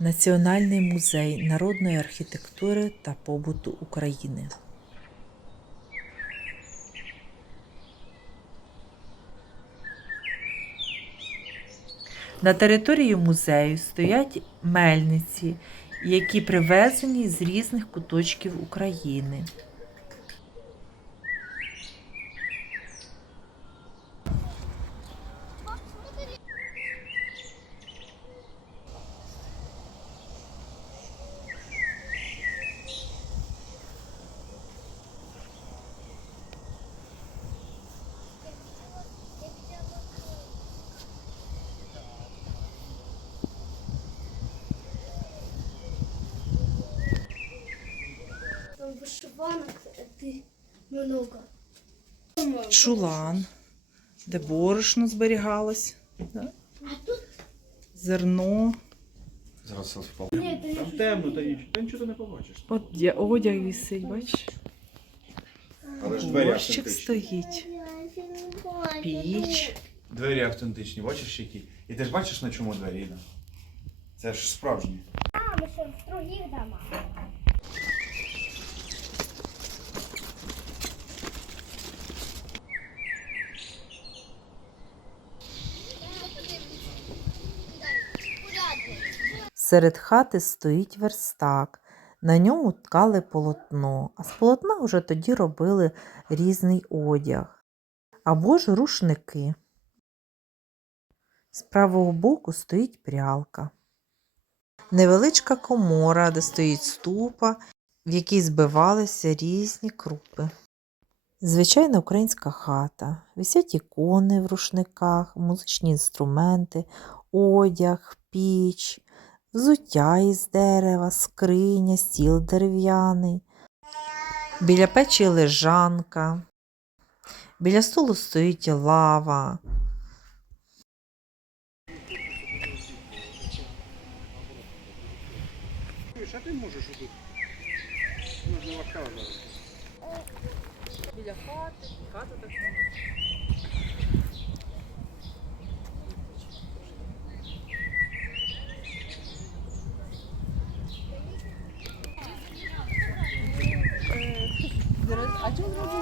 Національний музей народної архітектури та побуту України. На території музею стоять мельниці, які привезені з різних куточків України. Е, много. Чулан, де борошно зберігалось, да? А тут зерно, Зараз селфі впав. Там темно, та нічого, та нічого ти не побачиш. От я- одяг висить, бачиш? Але ж двері Борщик автентичні. стоїть, піч. Двері автентичні, бачиш які? І ти ж бачиш на чому двері, Іда? Це ж справжні. А, ми що в других домах. Серед хати стоїть верстак. На ньому ткали полотно, а з полотна вже тоді робили різний одяг або ж рушники. З правого боку стоїть прялка. Невеличка комора, де стоїть ступа, в якій збивалися різні крупи. Звичайна українська хата. Висять ікони в рушниках, музичні інструменти, одяг, піч, взуття із дерева, скриня, стіл дерев'яний. Біля печі лежанка. Біля столу стоїть лава. А ти можеш тут? Можна важка зараз. Біля хати, хата так О!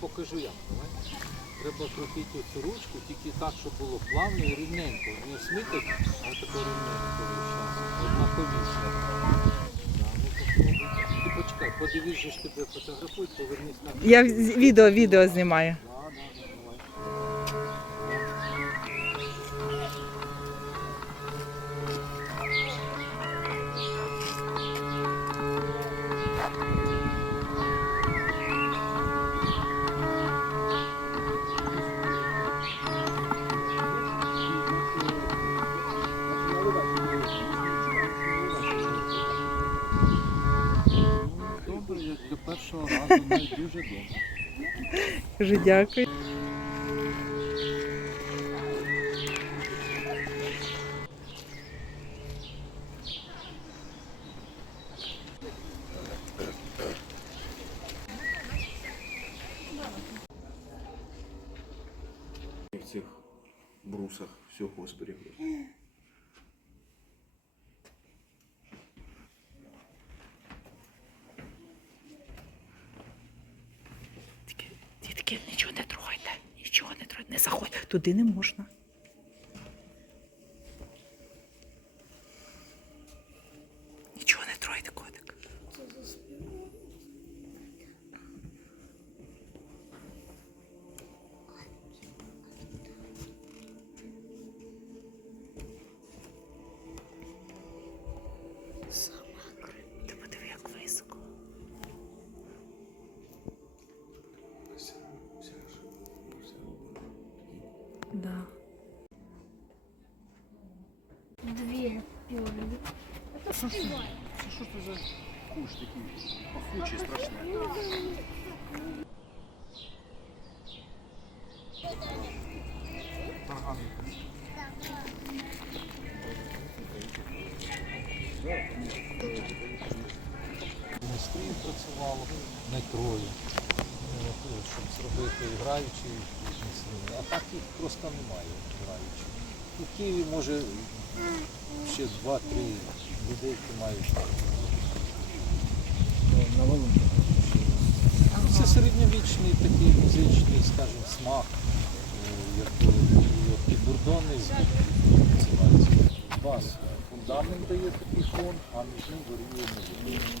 Покажу як. Давай. Треба крутити цю ручку, тільки так, щоб було плавно і рівненько. Не смикать, а таке рівненько. Одна повісля. Да, ну. Ти почекай, подивись, ж тебе фотографують, повернись на Я відео, відео знімаю. Да, да, да, давай. Дуже добре. Дуже дякую. Дітки, нічого не трогайте, нічого не трогайте, не заходьте. Туди не можна. Це що це за куш такий пахучий, страшний? Тарган. Не стрій працювало, не троє. Ну, Щоб зробити граючі. А так їх просто немає граючих. У Києві може ще два-три людей, які мають. Це середньовічний такий музичний, скажімо, смак, е, як підбурдонний звук називається. Бас фундамент дає такий фон, а між ним варіює музика.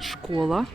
Школа.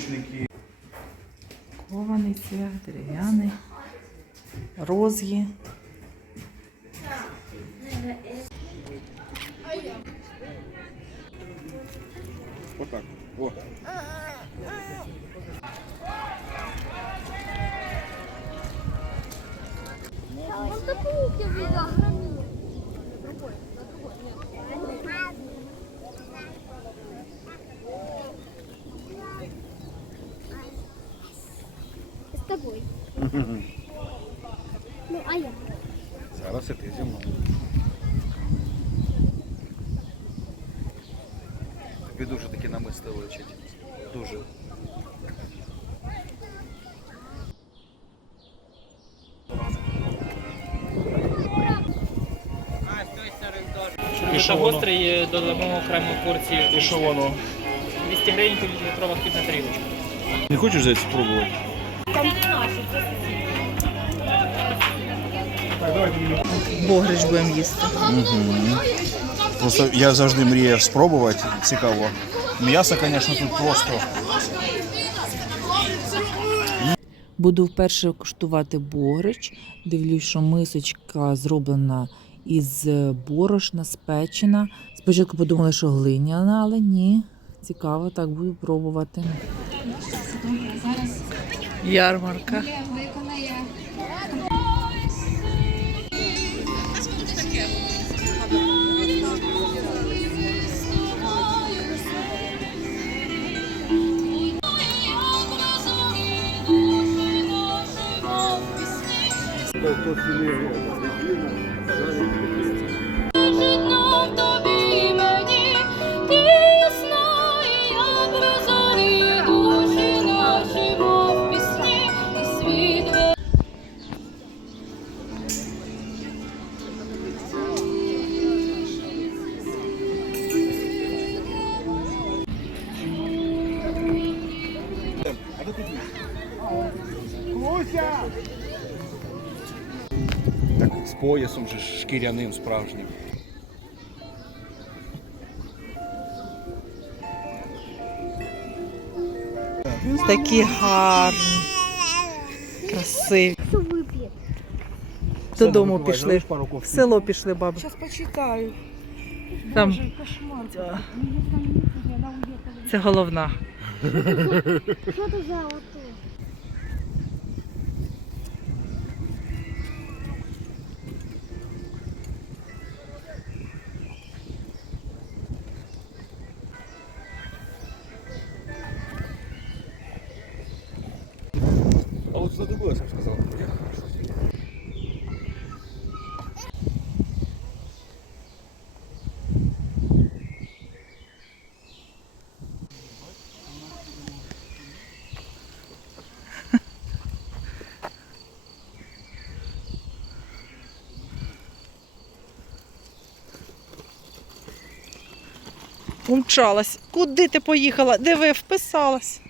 Підручники. Кований цвях, дерев'яний, розгі. Отак. О. Он такую Ну, а я? Зараз і ти зі мною. Тобі дуже таки намисто личить. Дуже. Якщо гострий, додамо окрему порцію. І що воно? 200 гривень літрова хлібна тарілочка. Не хочеш взяти спробувати? Богрич будемо їсти. Просто я завжди мріяв спробувати, цікаво. М'ясо, звісно, тут просто. Буду вперше куштувати богрич. Дивлюсь, що мисочка зроблена із борошна, спечена. Спочатку подумала, що глиняна, але ні. Цікаво, так буду пробувати. Ярмарка. Житно Так, з поясом же шкіряним справжнім. Такі гарні, красиві. Додому пішли. В село пішли, бабу. Сейчас почитаю. Там це головна. Що це за ото? А вот задумалась, я сказал. Умчалась. Куди ти поїхала? Диви, вписалась.